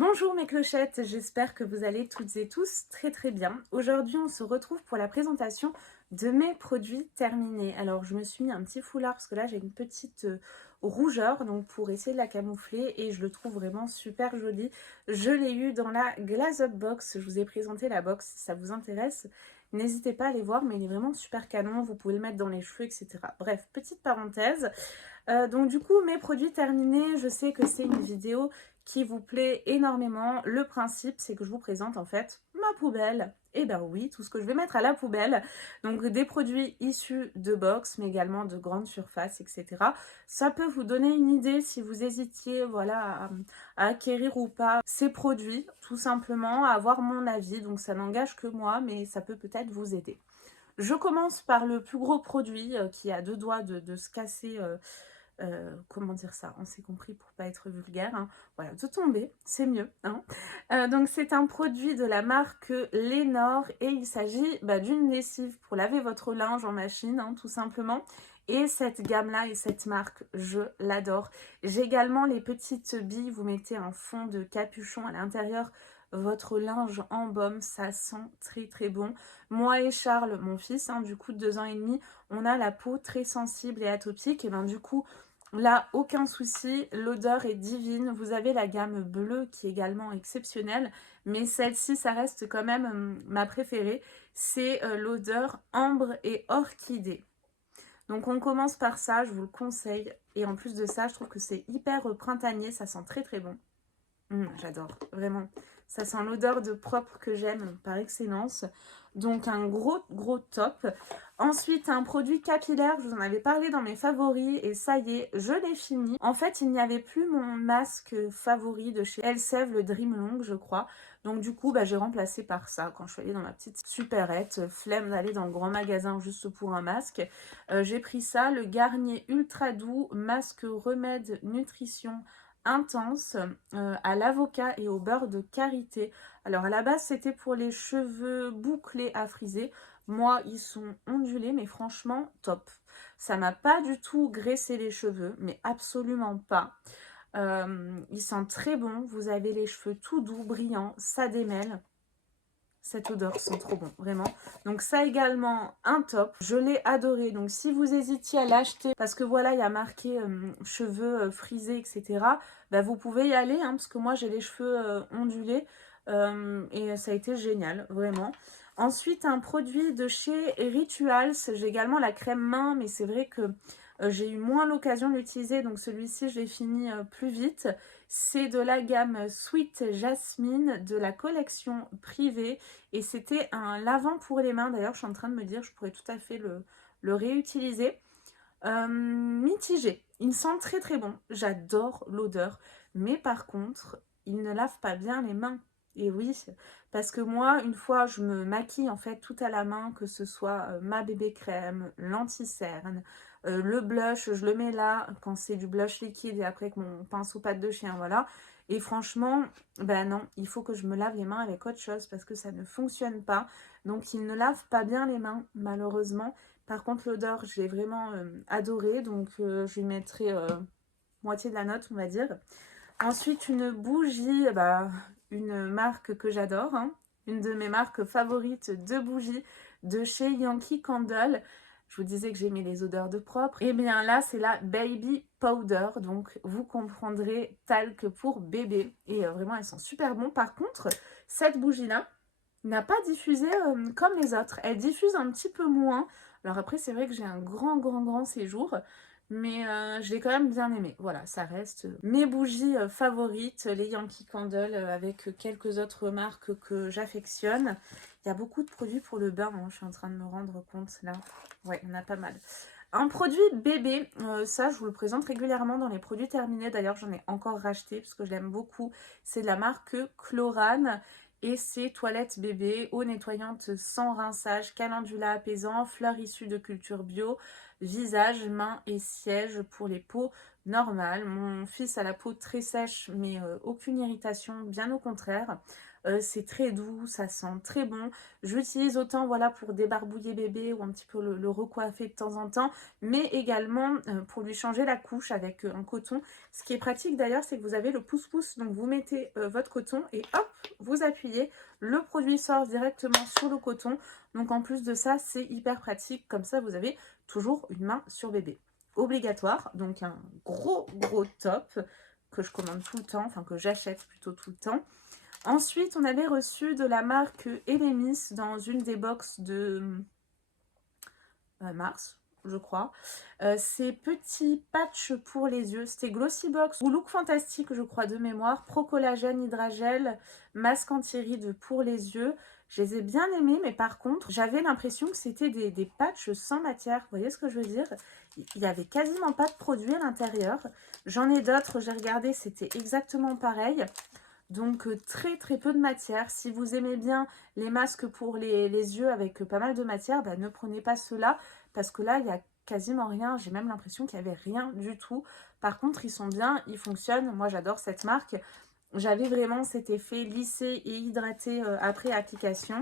Bonjour mes clochettes, j'espère que vous allez toutes et tous très bien. Aujourd'hui on se retrouve pour la présentation de mes produits terminés. Alors je me suis mis un petit foulard parce que là j'ai une petite rougeur, donc pour essayer de la camoufler, et je le trouve vraiment super joli. Je l'ai eu dans la Glaze Up Box, je vous ai présenté la box si ça vous intéresse. N'hésitez pas à aller voir, mais il est vraiment super canon, vous pouvez le mettre dans les cheveux, etc. Bref, petite parenthèse. Donc du coup, mes produits terminés, je sais que c'est une vidéo qui vous plaît énormément. Le principe, c'est que je vous présente en fait ma poubelle. Et ben oui, tout ce que je vais mettre à la poubelle. Donc des produits issus de box, mais également de grandes surfaces, etc. Ça peut vous donner une idée si vous hésitiez, voilà, à acquérir ou pas ces produits, tout simplement, à avoir mon avis. Donc ça n'engage que moi, mais ça peut peut-être vous aider. Je commence par le plus gros produit qui a deux doigts de se casser, comment dire ça, on s'est compris pour pas être vulgaire, hein. Voilà, de tomber, c'est mieux, hein. Donc c'est un produit de la marque Lénore et il s'agit d'une lessive pour laver votre linge en machine, hein, tout simplement. Et cette gamme-là et cette marque, je l'adore. J'ai également les petites billes, vous mettez un fond de capuchon à l'intérieur, votre linge en baume, ça sent très bon. Moi et Charles, mon fils, hein, du coup de 2 ans et demi, on a la peau très sensible et atopique, et ben du coup, là, aucun souci, l'odeur est divine. Vous avez la gamme bleue qui est également exceptionnelle, mais celle-ci, ça reste quand même ma préférée. C'est l'odeur ambre et orchidée. Donc on commence par ça, je vous le conseille. Et en plus de ça, je trouve que c'est hyper printanier, ça sent très bon. J'adore, vraiment. Ça sent l'odeur de propre que j'aime par excellence. Donc un gros top. Ensuite, un produit capillaire, je vous en avais parlé dans mes favoris et ça y est, je l'ai fini. En fait, il n'y avait plus mon masque favori de chez Elseve, le Dream Long, je crois. Donc du coup, j'ai remplacé par ça quand je suis allée dans ma petite supérette. Flemme d'aller dans le grand magasin juste pour un masque. J'ai pris ça, le Garnier Ultra Doux Masque Remède Nutrition Intense à l'avocat et au beurre de karité. Alors à la base c'était pour les cheveux bouclés à friser. Moi ils sont ondulés mais franchement top. Ça m'a pas du tout graissé les cheveux, mais absolument pas. Ils sentent très bon, vous avez les cheveux tout doux, brillants, ça démêle. Cette odeur sent trop bon, vraiment. Donc ça également, un top. Je l'ai adoré. Donc si vous hésitiez à l'acheter, parce que voilà, il y a marqué cheveux frisés, etc. Vous pouvez y aller, hein, parce que moi j'ai les cheveux ondulés. Et ça a été génial, vraiment. Ensuite, un produit de chez Rituals. J'ai également la crème main, mais c'est vrai que j'ai eu moins l'occasion de l'utiliser. Donc celui-ci, je l'ai fini plus vite. C'est de la gamme Sweet Jasmine de la collection privée. Et c'était un lavant pour les mains. D'ailleurs, je suis en train de me dire, je pourrais tout à fait le réutiliser. Mitigé. Il sent très bon. J'adore l'odeur. Mais par contre, il ne lave pas bien les mains. Et oui, parce que moi, une fois, je me maquille en fait tout à la main, que ce soit ma bébé crème, l'anti-cerne, le blush, je le mets là quand c'est du blush liquide et après avec mon pinceau patte de chien, voilà. Et franchement, non, il faut que je me lave les mains avec autre chose parce que ça ne fonctionne pas. Donc il ne lave pas bien les mains, malheureusement. Par contre, l'odeur, j'ai vraiment adoré, donc je lui mettrai moitié de la note, on va dire. Ensuite, une bougie, une marque que j'adore, hein, une de mes marques favorites de bougies de chez Yankee Candle. Je vous disais que j'aimais les odeurs de propre. Et bien là, c'est la Baby Powder, donc vous comprendrez, talc pour bébé. Et vraiment, elles sont super bonnes. Par contre, cette bougie-là n'a pas diffusé comme les autres. Elle diffuse un petit peu moins. Alors après, c'est vrai que j'ai un grand séjour. Mais je l'ai quand même bien aimé. Voilà, ça reste mes bougies favorites, les Yankee Candle, avec quelques autres marques que j'affectionne. Il y a beaucoup de produits pour le bain, hein, je suis en train de me rendre compte là. Ouais, il y en a pas mal. Un produit bébé, ça je vous le présente régulièrement dans les produits terminés. D'ailleurs, j'en ai encore racheté parce que je l'aime beaucoup. C'est de la marque Chlorane. Et c'est toilette bébé, eau nettoyante sans rinçage, calendula apaisant, fleurs issues de culture bio, visage, mains et siège pour les peaux normal. Mon fils a la peau très sèche, mais aucune irritation, bien au contraire. C'est très doux, ça sent très bon. J'utilise autant voilà pour débarbouiller bébé ou un petit peu le recoiffer de temps en temps, mais également pour lui changer la couche avec un coton. Ce qui est pratique d'ailleurs, c'est que vous avez le pouce-pouce, donc vous mettez votre coton et hop, vous appuyez, le produit sort directement sur le coton. Donc en plus de ça, c'est hyper pratique, comme ça vous avez toujours une main sur bébé. Obligatoire, donc un gros top que je commande tout le temps, enfin que j'achète plutôt tout le temps. Ensuite, on avait reçu de la marque Elemis dans une des box de mars, je crois. Ces petits patchs pour les yeux, c'était Glossy Box ou Look Fantastique, je crois, de mémoire. Pro Collagène Hydragel, masque anti-rides pour les yeux. Je les ai bien aimés, mais par contre, j'avais l'impression que c'était des patchs sans matière. Vous voyez ce que je veux dire? Il n'y avait quasiment pas de produit à l'intérieur. J'en ai d'autres, j'ai regardé, c'était exactement pareil. Donc très peu de matière. Si vous aimez bien les masques pour les yeux avec pas mal de matière, bah, ne prenez pas ceux-là parce que là, il n'y a quasiment rien. J'ai même l'impression qu'il n'y avait rien du tout. Par contre, ils sont bien, ils fonctionnent. Moi, j'adore cette marque. J'avais vraiment cet effet lissé et hydraté après application.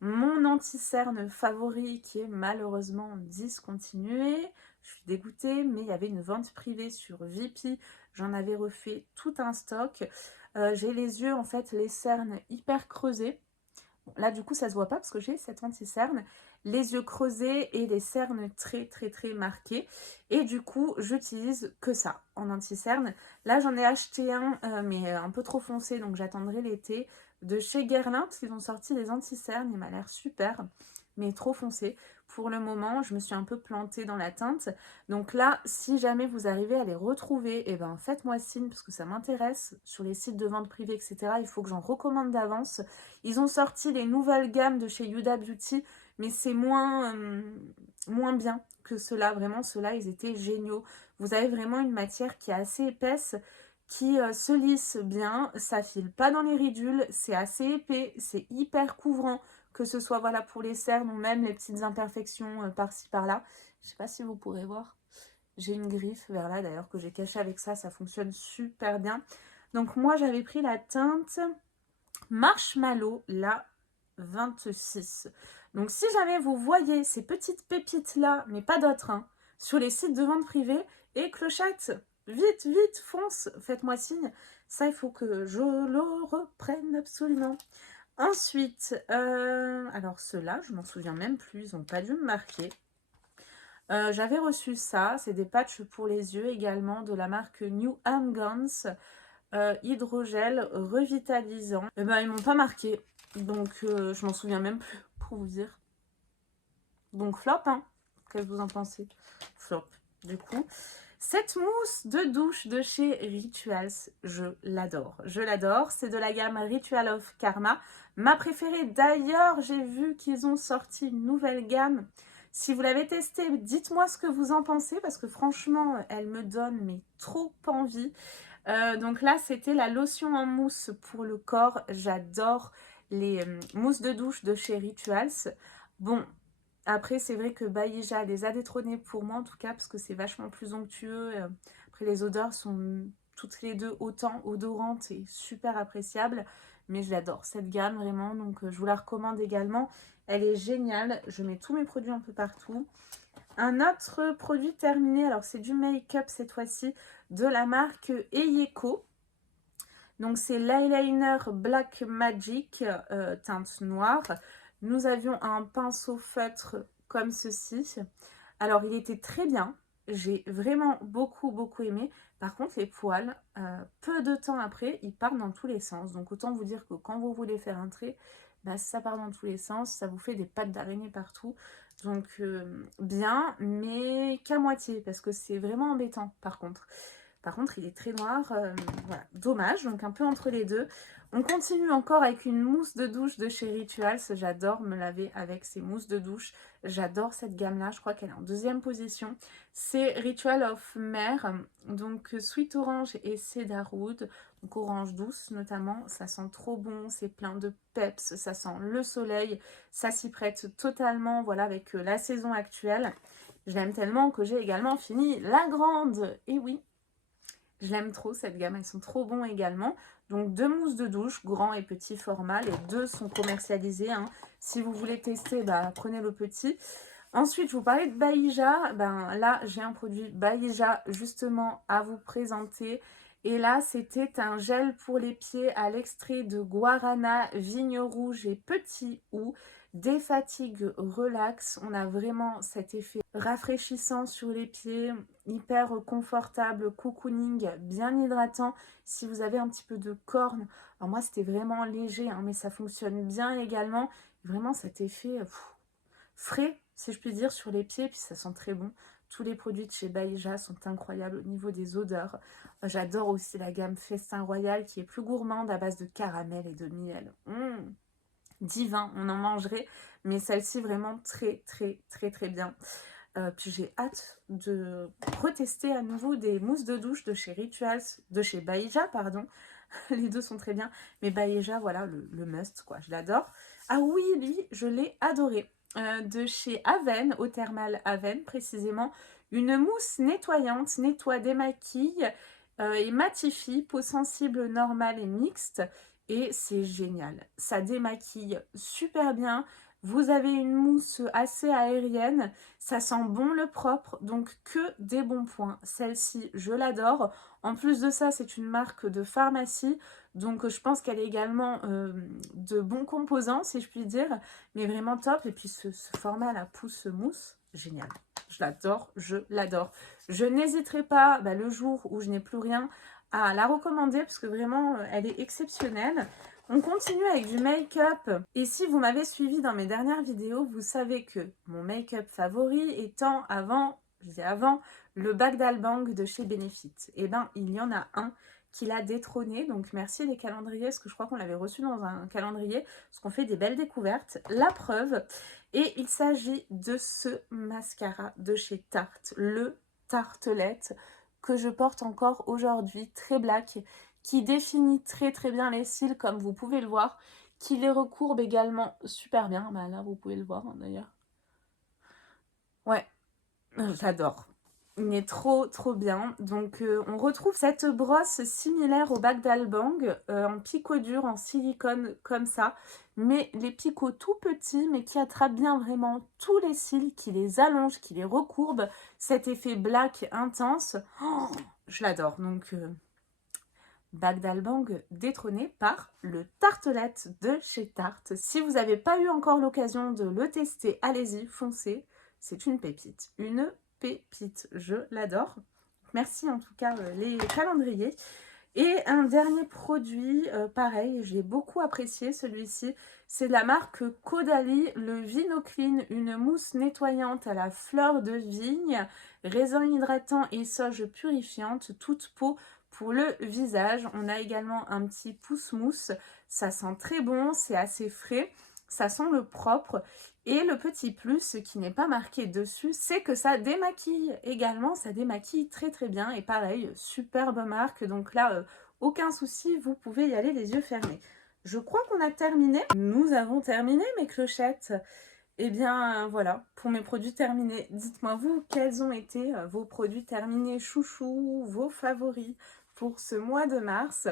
Mon anti-cerne favori qui est malheureusement discontinué. Je suis dégoûtée, mais il y avait une vente privée sur Vipi. J'en avais refait tout un stock. J'ai les yeux, en fait, les cernes hyper creusés. Bon, là, du coup, ça se voit pas parce que j'ai cet anti-cerne. Les yeux creusés et les cernes très marquées. Et du coup, j'utilise que ça en anti-cerne. Là, j'en ai acheté un, mais un peu trop foncé, donc j'attendrai l'été. De chez Guerlain, parce qu'ils ont sorti des anti-cernes. Il m'a l'air super, mais trop foncé. Pour le moment, je me suis un peu plantée dans la teinte. Donc là, si jamais vous arrivez à les retrouver, eh ben, faites-moi signe parce que ça m'intéresse. Sur les sites de vente privée, etc., il faut que j'en recommande d'avance. Ils ont sorti les nouvelles gammes de chez Huda Beauty, mais c'est moins bien que ceux-là. Vraiment, ceux-là, ils étaient géniaux. Vous avez vraiment une matière qui est assez épaisse, qui se lisse bien, ça file pas dans les ridules, c'est assez épais, c'est hyper couvrant, que ce soit voilà pour les cernes ou même les petites imperfections par-ci par-là. Je sais pas si vous pourrez voir. J'ai une griffe vers là d'ailleurs que j'ai cachée avec ça, ça fonctionne super bien. Donc moi j'avais pris la teinte Marshmallow, la 26. Donc si jamais vous voyez ces petites pépites là, mais pas d'autres, hein, sur les sites de vente privée, et clochette, vite, fonce, faites-moi signe. Ça, il faut que je le reprenne absolument. Ensuite, alors ceux-là, je m'en souviens même plus, ils n'ont pas dû me marquer. J'avais reçu ça, c'est des patchs pour les yeux également de la marque New Guns, hydrogel revitalisant. Et ben ils m'ont pas marqué, donc je m'en souviens même plus pour vous dire. Donc flop, hein. Qu'est-ce que vous en pensez? Flop, du coup. Cette mousse de douche de chez Rituals, je l'adore. Je l'adore. C'est de la gamme Ritual of Karma. Ma préférée d'ailleurs, j'ai vu qu'ils ont sorti une nouvelle gamme. Si vous l'avez testée, dites-moi ce que vous en pensez parce que franchement, elle me donne mais trop envie. Donc là, c'était la lotion en mousse pour le corps. J'adore les mousses de douche de chez Rituals. Bon, après, c'est vrai que Baïja les a détrônés pour moi, en tout cas, parce que c'est vachement plus onctueux. Après, les odeurs sont toutes les deux autant odorantes et super appréciables. Mais je l'adore, cette gamme, vraiment. Donc, je vous la recommande également. Elle est géniale. Je mets tous mes produits un peu partout. Un autre produit terminé, alors c'est du make-up cette fois-ci, de la marque Eyeko. Donc, c'est l'eyeliner Black Magic, teinte noire. Nous avions un pinceau feutre comme ceci. Alors, il était très bien. J'ai vraiment beaucoup aimé. Par contre, les poils, peu de temps après, ils partent dans tous les sens. Donc, autant vous dire que quand vous voulez faire un trait, bah, ça part dans tous les sens. Ça vous fait des pattes d'araignée partout. Donc, bien, mais qu'à moitié. Parce que c'est vraiment embêtant, par contre. Par contre, il est très noir, voilà, dommage, donc un peu entre les deux. On continue encore avec une mousse de douche de chez Rituals. J'adore me laver avec ces mousses de douche. J'adore cette gamme-là, je crois qu'elle est en deuxième position. C'est Ritual of Mer, donc Sweet Orange et Cedarwood, donc orange douce notamment. Ça sent trop bon, c'est plein de peps, ça sent le soleil. Ça s'y prête totalement, voilà, avec la saison actuelle. Je l'aime tellement que j'ai également fini la grande, et oui. Je l'aime trop cette gamme, elles sont trop bons également. Donc 2 mousses de douche, grand et petit format. Les deux sont commercialisés, hein. Si vous voulez tester, bah, prenez le petit. Ensuite, je vous parlais de Baïja. Ben, là, j'ai un produit Baïja justement à vous présenter. Et là, c'était un gel pour les pieds à l'extrait de guarana, vigne rouge et petit hou. Des fatigues relax. On a vraiment cet effet rafraîchissant sur les pieds, hyper confortable, cocooning, bien hydratant. Si vous avez un petit peu de corne, alors moi c'était vraiment léger, hein, mais ça fonctionne bien également. Vraiment cet effet frais, si je puis dire, sur les pieds, puis ça sent très bon. Tous les produits de chez Baïja sont incroyables au niveau des odeurs. J'adore aussi la gamme Festin Royal qui est plus gourmande à base de caramel et de miel. Divin, on en mangerait, mais celle-ci vraiment très très très très bien. Puis j'ai hâte de retester à nouveau des mousses de douche de chez Rituals, de chez Baïja, pardon. Les deux sont très bien, mais Baïja, voilà, le must, quoi, je l'adore. Ah oui, lui, je l'ai adoré. De chez Aven, au thermal Aven précisément, une mousse nettoyante, nettoie, démaquille et matifie, peau sensible, normale et mixte. Et c'est génial, ça démaquille super bien. Vous avez une mousse assez aérienne, ça sent bon le propre, donc que des bons points. Celle-ci, je l'adore. En plus de ça, c'est une marque de pharmacie, donc je pense qu'elle est également de bons composants, si je puis dire, mais vraiment top. Et puis ce format, la pousse mousse, génial. Je l'adore, je l'adore. Je n'hésiterai pas, bah, le jour où je n'ai plus rien, à la recommander, parce que vraiment, elle est exceptionnelle. On continue avec du make-up. Et si vous m'avez suivi dans mes dernières vidéos, vous savez que mon make-up favori étant je dis avant, le Bac d'Albang de chez Benefit. Et ben, il y en a un qui l'a détrôné. Donc merci les calendriers, parce que je crois qu'on l'avait reçu dans un calendrier, parce qu'on fait des belles découvertes. La preuve. Et il s'agit de ce mascara de chez Tarte, le Tartelette, que je porte encore aujourd'hui, très black, qui définit très très bien les cils, comme vous pouvez le voir, qui les recourbe également super bien. Bah là, vous pouvez le voir, hein, d'ailleurs. Ouais, j'adore. Il est trop trop bien. Donc on retrouve cette brosse similaire au Bac d'Albang, en picot dur, en silicone comme ça, mais les picots tout petits, mais qui attrapent bien vraiment tous les cils, qui les allongent, qui les recourbent. Cet effet black intense, oh, je l'adore. Donc Bac d'Albang détrôné par le Tartelette de chez Tarte. Si vous n'avez pas eu encore l'occasion de le tester, allez-y, foncez. C'est une pépite. Une pépite. Je l'adore. Merci en tout cas les calendriers. Et un dernier produit, pareil, j'ai beaucoup apprécié celui-ci. C'est de la marque Caudalie, le Vino Clean, une mousse nettoyante à la fleur de vigne, raisin hydratant et sauge purifiante, toute peau pour le visage. On a également un petit pousse-mousse. Ça sent très bon, c'est assez frais. Ça sent le propre. Et le petit plus qui n'est pas marqué dessus, c'est que ça démaquille également. Ça démaquille très très bien. Et pareil, superbe marque. Donc là, aucun souci, vous pouvez y aller les yeux fermés. Je crois qu'on a terminé. Nous avons terminé mes clochettes. Eh bien voilà, pour mes produits terminés, dites-moi vous, quels ont été vos produits terminés chouchou, vos favoris pour ce mois de mars.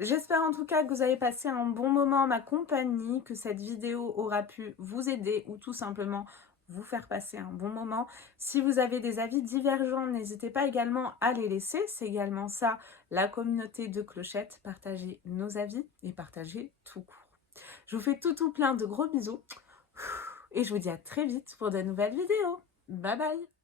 J'espère en tout cas que vous avez passé un bon moment en ma compagnie, que cette vidéo aura pu vous aider ou tout simplement vous faire passer un bon moment. Si vous avez des avis divergents, n'hésitez pas également à les laisser. C'est également ça, la communauté de clochettes, partager nos avis et partager tout court. Je vous fais tout plein de gros bisous. Et je vous dis à très vite pour de nouvelles vidéos. Bye bye!